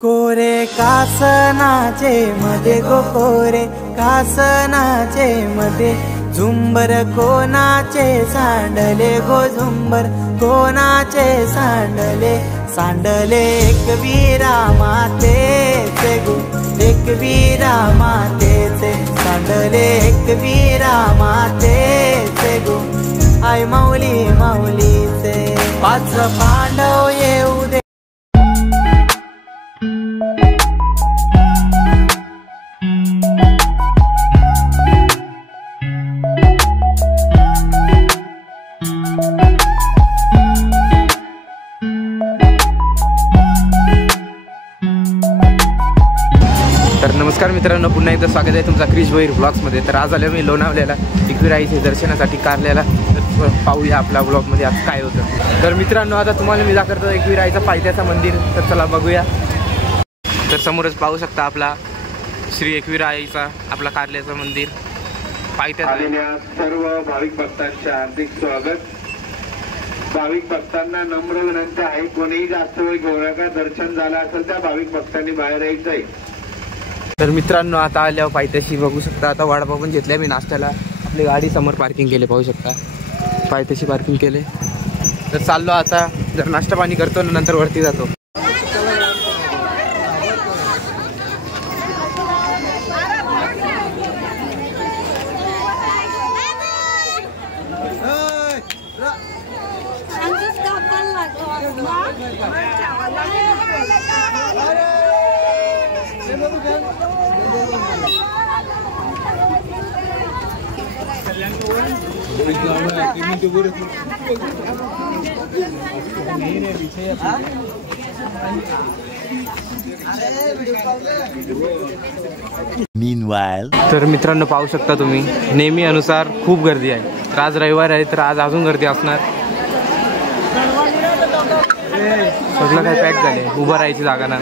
कोरे कासनाचे मध्ये गो कोरे कासनाचे मध्ये झुंबर कोणाचे सांडले गो झुंबर कोणाचे सांडले सांडले एकवीरा मातेचे गो एकवीरा मातेचे सांडले एकवीरा मातेचे गो आई माऊली माऊलीचे पाच पांडव येऊ दे। तर नमस्कार मित्रांनो, पुन्हा एकदा स्वागत आहे तुमचा क्रिश भोईर ब्लॉग्समध्ये। तर आज आलो मी लोणावल्याला एकविराईचे दर्शनासाठी कारल्याला। तर पाहूया आपल्या ब्लॉगमध्ये आज काय होतं। तर मित्रांनो, आता तुम्हाला मी दाखवतो एकविराईचा पायथ्याचा मंदिर। तर चला बघूया। तर समोरच पाहू शकता आपला श्री एकविराईचा आपला कारल्याचं मंदिर पायथ्यात। सर्व भाविक भक्तांचे हार्दिक स्वागत। भाविक भक्तांना नम्र विनंती आहे, कोणीही जास्त वेळ घेऊ नका। दर्शन झालं असेल त्या भाविक भक्तांनी बाहेर यायचं आहे। तर मित्रांनो, आता आल्यावर पायथ्याशी बघू शकता। आता वडापाव पण घेतल्या मी नाश्त्याला। आपली गाडी समोर पार्किंग केले, पाहू शकता पायथ्याशी पार्किंग केले। तर चाललो आता, जर नाश्ता पाणी करतो नंतर वरती जातो। तर मित्रांनो, पाहू शकता तुम्ही नेहमी अनुसार खूप गर्दी आहे। तर आज रविवार आहे, तर आज अजून गर्दी असणार। सगळं काही पॅक झाले, उभं राहायची जागा ना।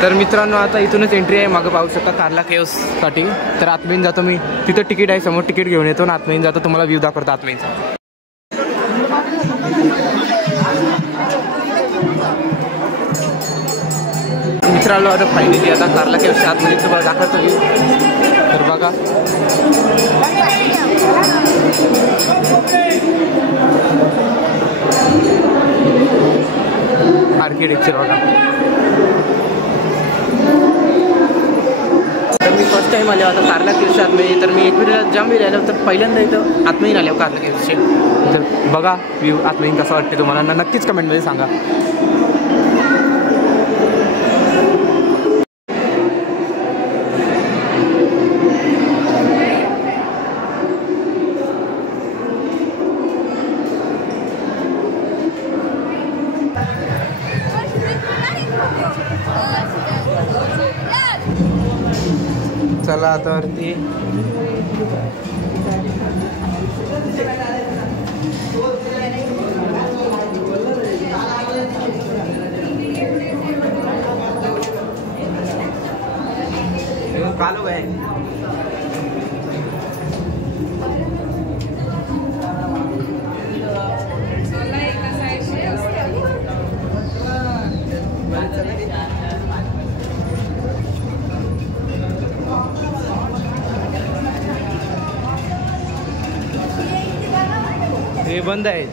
तर मित्रांनो, आता इथूनच एंट्री आहे। मागं पाहू शकता कारला केव्ससाठी। तर आतमेन जातो मी, तिथं तिकीट आहे समोर, तिकीट घेऊन येतो ना आतमेन जातो, तुम्हाला व्ह्यू दाखवतो आतमेनचा। मित्रांनो, आता फायनली आता कारला केव्सच्या आतमध्ये तुम्हाला दाखवतो व्ह्यू। तर बघा आर्किटेक्चर बघा। तर मी फर्स्ट टाइम आले आता कारला केव्सच्या आतमध्ये। तर मी एकविराला जाम वेळ आलो, तर पहिल्यांदा इथं आतमध्ये आले कारला केव्सचे। तर बघा व्ह्यू आतमध्ये कसा वाटते तुम्हाला ना, नक्कीच कमेंटमध्ये सांगा। चला आता वरती। कालो है हे बंद आहे।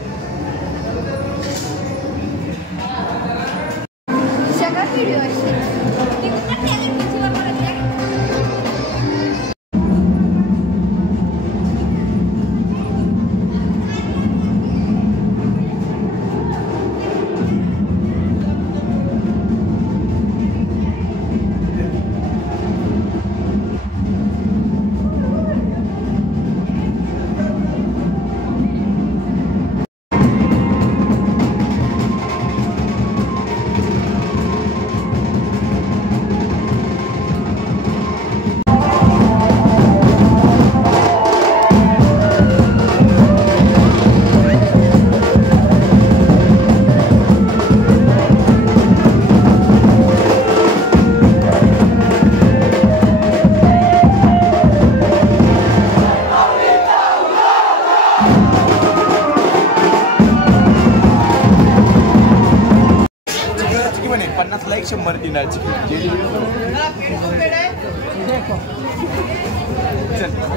नंबर 3 आहे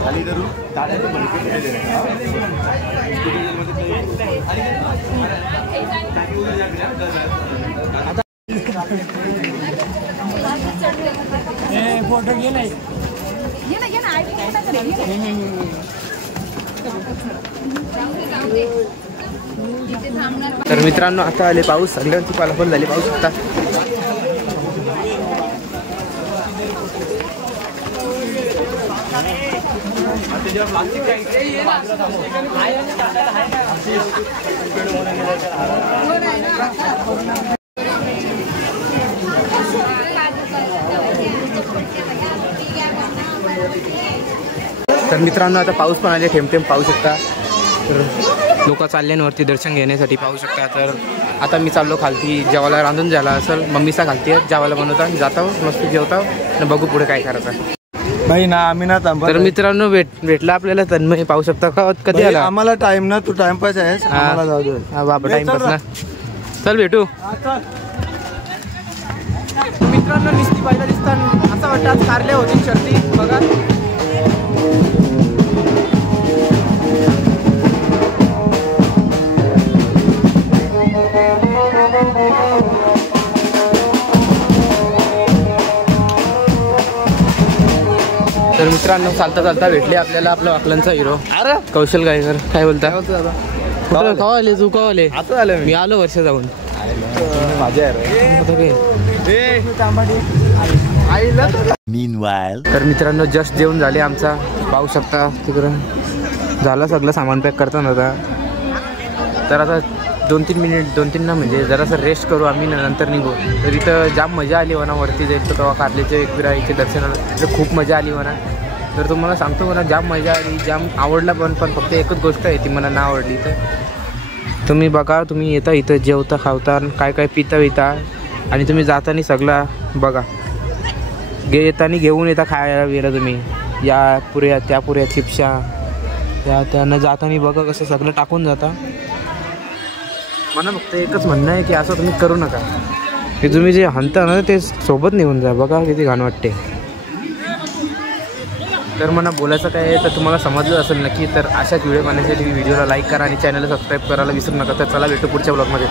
खाली धरू दादाचं बडके फोटो गेलाय तर मित्रांनो आता आले पाऊस, सगळ्यांची पालाफल झाली पाऊस आता. तर मित्रांनो आता पाऊस पण आले, थेंब थेंब पाहू शकता. तर लोक चालल्यांवरती दर्शन घेण्यासाठी पाहू शकता. तर आता मी चाललो खालती, जेवायला रांधून झाला असेल, मम्मीचा घालते जेवायला बनवता, जातो मस्त जेवतो आणि बघू पुढे काय करायचं. भाई ना आम्ही ना थांबा. तर मित्रांनो भेटला आपल्याला तन्मय, पाहू शकता का कधी आला. आम्हाला टाइम ना, तू टाइमपास आहेस. आम्हाला जाऊ दे. हा बाबा टाइमपास ना, चल भेटू. मित्रांनो निस्ती पाहिला दिसतात असं वाटतं आज कारले होती शर्ती बघा. तर मित्रांनो चालता चालता भेटले आपल्याला आपला वाकलांचा हिरो कौशल गायकर. काय बोलता? कुठं कवा आले तू? कवा आले? आता आलं मी आलो वर्ष जाऊन. माझ्या तर मित्रांनो जस्ट जेवण झाले आमचा, पाहू शकता तिकडं झालं सगळं सामान पॅक करताना होता. तर आता 2-3 ना म्हणजे जरासं रेस्ट करू आम्ही, नंतर निघू. तर इथं जाम मजा आली म्हणा, वरती जायचं तेव्हा कारल्याच्या एकविराईच्या दर्शनाला तर खूप मजा आली म्हणा. तर तुम्हाला सांगतो म्हणा जाम मजा आली, जाम आवडला पण फक्त एकच गोष्ट आहे ती मला ना आवडली. तर तुम्ही बघा, तुम्ही येता इथं जेवता खावता काय काय पिता आणि तुम्ही जाताना सगळा बघा, येताना घेऊन येता खायला गेला तुम्ही, या पुऱ्या त्या पुऱ्या चिप्शा त्यानं जाताना बघा कसं सगळं टाकून जाता. मला फक्त एकच म्हणणं आहे की असं तुम्ही करू नका, की तुम्ही जे हाणता ना ते सोबत निघून जा. बघा किती घाण वाटते. तर मला बोलायचं काय आहे तर तुम्हाला समजलं असेल नक्की. तर अशाच व्हिडिओ पाहण्यासाठी व्हिडिओला लाईक करा आणि चॅनलला सबस्क्राईब करायला विसरू नका. तर चला भेटू पुढच्या ब्लॉगमध्ये.